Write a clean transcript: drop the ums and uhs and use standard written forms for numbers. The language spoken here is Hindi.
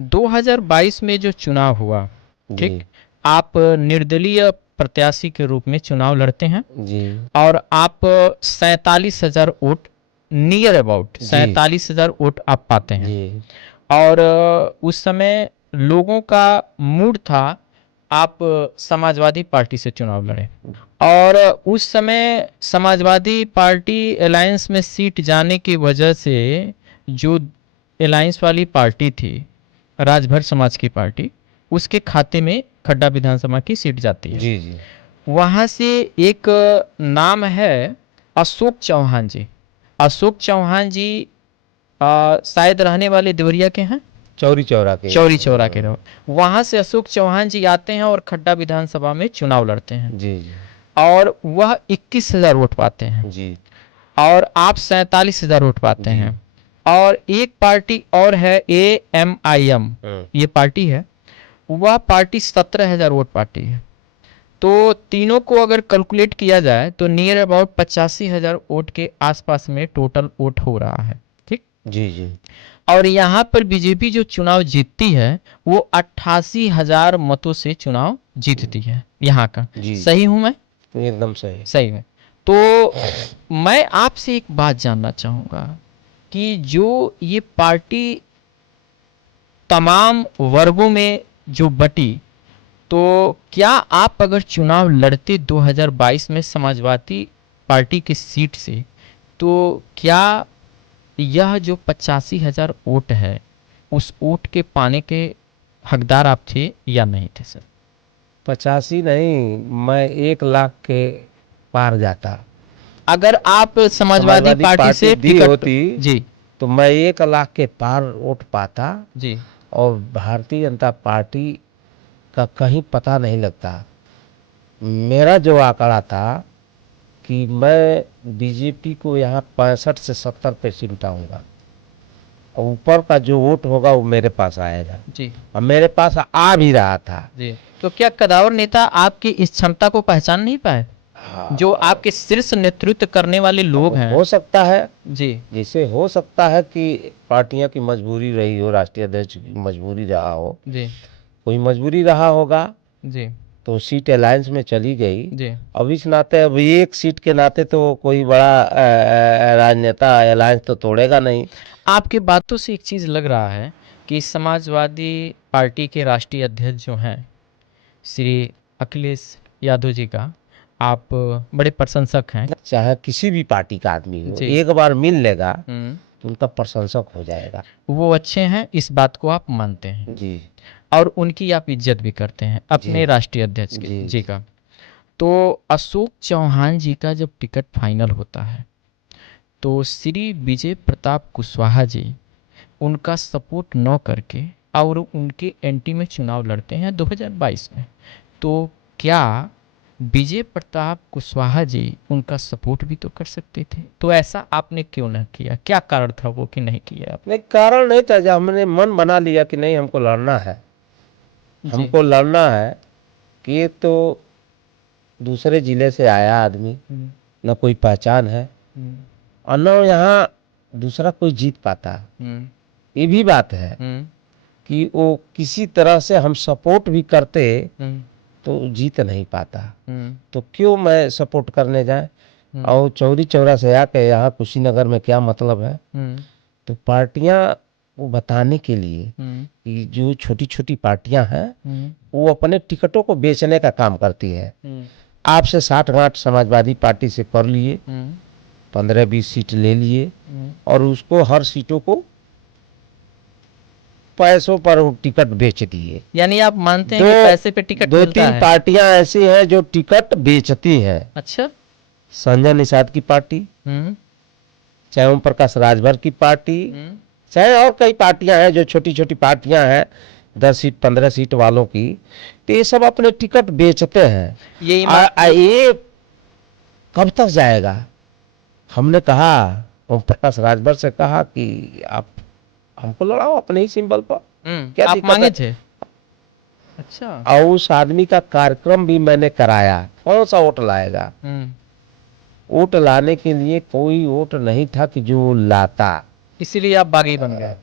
2022 में जो चुनाव हुआ, ठीक, जी आप निर्दलीय प्रत्याशी के रूप में चुनाव लड़ते हैं जी और आप 47,000 वोट, नियर अबाउट जी 47,000 वोट आप पाते हैं। जी और उस समय लोगों का मूड था आप समाजवादी पार्टी से चुनाव लड़े, और उस समय समाजवादी पार्टी अलायंस में सीट जाने की वजह से जो अलायंस वाली पार्टी थी, राजभर समाज की पार्टी, उसके खाते में खड्डा विधानसभा की सीट जाती है। जी जी वहाँ से एक नाम है अशोक चौहान जी। अशोक चौहान जी शायद रहने वाले देवरिया के हैं, चौरी चौरा के। चौरी चौरा के रहो। वहाँ से अशोक चौहान जी आते हैं और खड्डा विधानसभा में चुनाव लड़ते हैं जी जी और वह 21,000 वोट पाते हैं जी और आप 47,000 वोट पाते जी। हैं। और एक पार्टी और है AMIM, ये पार्टी है, वह पार्टी 17,000 वोट पाती है। तो तीनों को अगर कैलकुलेट किया जाए तो नियर अबाउट 85,000 वोट के आसपास में टोटल वोट हो रहा है, ठीक। जी जी और यहाँ पर बीजेपी जो चुनाव जीतती है वो 88,000 मतों से चुनाव जीतती है यहाँ का। जी सही हूँ मैं? एकदम सही। सही है। तो मैं आपसे एक बात जानना चाहूँगा कि जो ये पार्टी तमाम वर्गों में जो बटी, तो क्या आप अगर चुनाव लड़ते 2022 में समाजवादी पार्टी की सीट से, तो क्या यह जो 85,000 वोट है उस वोट के पाने के हकदार आप थे या नहीं थे सर? 85 नहीं, मैं 1 लाख के पार जाता। अगर आप समाजवादी समाजवादी पार्टी पार्टी से दी टिकट, होती जी तो मैं 1 लाख के पार वोट पाता जी और भारतीय जनता पार्टी का कहीं पता नहीं लगता। मेरा जो आंकड़ा था कि मैं बीजेपी को यहाँ 65 से 70 पे सिमटाऊंगा, ऊपर का जो वोट होगा वो मेरे पास आएगा जी और मेरे पास आ भी रहा था। जी। तो क्या कदावर नेता आपकी इस क्षमता को पहचान नहीं पाए, जो हाँ, आपके शीर्ष नेतृत्व करने वाले लोग हैं? हो सकता है, जी जैसे हो सकता है कि पार्टियां की मजबूरी रही हो, राष्ट्रीय अध्यक्ष की मजबूरी रहा हो, जी कोई मजबूरी रहा होगा जी तो सीट अलायंस में चली गई। जी अब इस नाते, अब एक सीट के नाते तो कोई बड़ा राजनेता अलायंस तो तोड़ेगा नहीं। आपकी बातों से एक चीज़ लग रहा है कि समाजवादी पार्टी के राष्ट्रीय अध्यक्ष जो हैं श्री अखिलेश यादव जी का आप बड़े प्रशंसक हैं। चाहे किसी भी पार्टी का आदमी हो, जी। एक बार मिल लेगा हम्म। तो उनका प्रशंसक हो जाएगा। वो अच्छे हैं, इस बात को आप मानते हैं जी और उनकी आप इज्जत भी करते हैं जी अपने राष्ट्रीय अध्यक्ष जी जी जी का। तो अशोक चौहान जी का जब टिकट फाइनल होता है तो श्री विजय प्रताप कुशवाहा जी उनका सपोर्ट न करके और उनके एंटी में चुनाव लड़ते हैं 2022 में। तो क्या विजय प्रताप कुशवाहा जी उनका सपोर्ट भी तो कर सकते थे? तो ऐसा आपने क्यों नहीं किया? क्या कारण था वो कि नहीं किया आप? नहीं, कारण नहीं था, जब हमने मन बना लिया कि नहीं हमको लड़ना है, जी हमको लड़ना है, कि ये तो दूसरे जिले से आया आदमी, न कोई पहचान है और न यहाँ दूसरा कोई जीत पाता। ये भी बात है कि वो किसी तरह से हम सपोर्ट भी करते तो जीत नहीं पाता, तो क्यों मैं सपोर्ट करने जाए। और चौरी चौरा से आके यहाँ कुशीनगर में क्या मतलब है। तो पार्टियां वो बताने के लिए कि जो छोटी छोटी पार्टियां हैं वो अपने टिकटों को बेचने का काम करती है। आपसे 60-गांठ समाजवादी पार्टी से कर लिए, 15-20 सीट ले लिए और उसको हर सीटों को पैसों पर टिकट बेच दिए। यानी आप मानते हैं कि पैसे पे टिकट दो मिलता तीन है? पार्टियां ऐसी हैं जो टिकट बेचती हैं। अच्छा। संजय निषाद की पार्टी, चाहे ओम प्रकाश राजभर की पार्टी, चाहे और कई पार्टियां हैं जो छोटी छोटी पार्टियां हैं 10 सीट 15 सीट वालों की, तो ये सब अपने टिकट बेचते हैं। ये कब तक जाएगा। हमने कहा, ओम प्रकाश राजभर से कहा कि आप हमको लड़ाओ अपने ही सिंबल पर, क्या आप दिक्कत मांगे है। थे? अच्छा। और उस आदमी का कार्यक्रम भी मैंने कराया। कौन सा वोट लाएगा। वोट लाने के लिए कोई वोट नहीं था कि जो लाता, इसीलिए आप बागी बन गए।